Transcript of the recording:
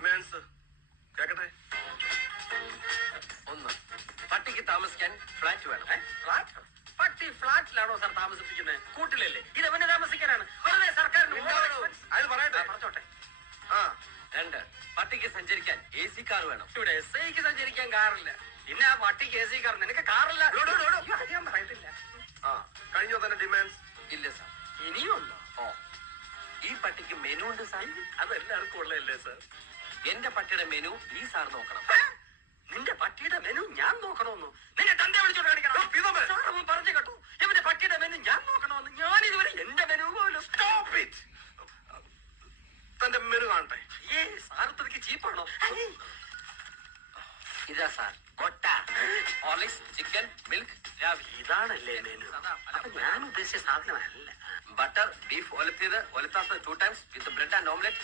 Demands കേക്കട്ടെ. ഒന്ന്, പട്ടിക്ക് താമസിക്കാൻ ഫ്ലാറ്റ് വേണം. ഫ്ലാറ്റ്? പട്ടി ഫ്ലാറ്റിലാണോ സാർ താമസിപ്പിക്കുന്നത്? കൂട്ടിലല്ലേ? ഇത് എവന് താമസിക്കാനാണ്? വെറുതെ സർക്കാരിന് അത് പറയട്ടെ. പറഞ്ഞോട്ടെ. രണ്ട്, പട്ടിക്ക് സഞ്ചരിക്കാൻ AC കാർ വേണം. ഇവിടെ SIക്ക് സഞ്ചരിക്കാൻ കാറില്ല, പിന്നെ ആ പട്ടിക്ക് AC കാർ. നിനക്ക് കാറില്ല? ഞാൻ പറയത്തില്ല. കഴിഞ്ഞോ തന്നെ ഡിമാൻഡ്സ്? ഇല്ല സാർ. ഇനിയും ഉണ്ടോ? ഈ പട്ടിക്ക് മെനു ഉണ്ട് സാർ. അതെല്ലാവർക്കും ഉള്ളതല്ലേ സാർ? എന്റെ പട്ടിയുടെ മെനു ഈ സാർ നോക്കണം. നിന്റെ പട്ടിയുടെ മെനു ഞാൻ നോക്കണമെന്നു? നിന്റെ തന്റെ വിളിച്ചോണ്ട് കാണിക്കണം. പറഞ്ഞു കേട്ടു, ഇവന്റെ പട്ടിയുടെ മെനു ഞാൻ നോക്കണമെന്ന്. ഞാൻ ഇതുവരെ എന്റെ മെനു പോലും. തന്റെ മെനു കാണട്ടെ. സാറത്തേക്ക് ചീപ്പാണോ? ഇതാ സാർ, കൊട്ട, ഹോർലിക്സ്, ചിക്കൻ, മിൽക്ക്. ഇതാണല്ലേ മെനു? അപ്പൊ ഞാൻ ഉദ്ദേശിച്ച സാധനമല്ല. ബട്ടർ, ബീഫ് ഒലത്തിയത്, ഒലത്താത്തത് 2 times with bread and omelette.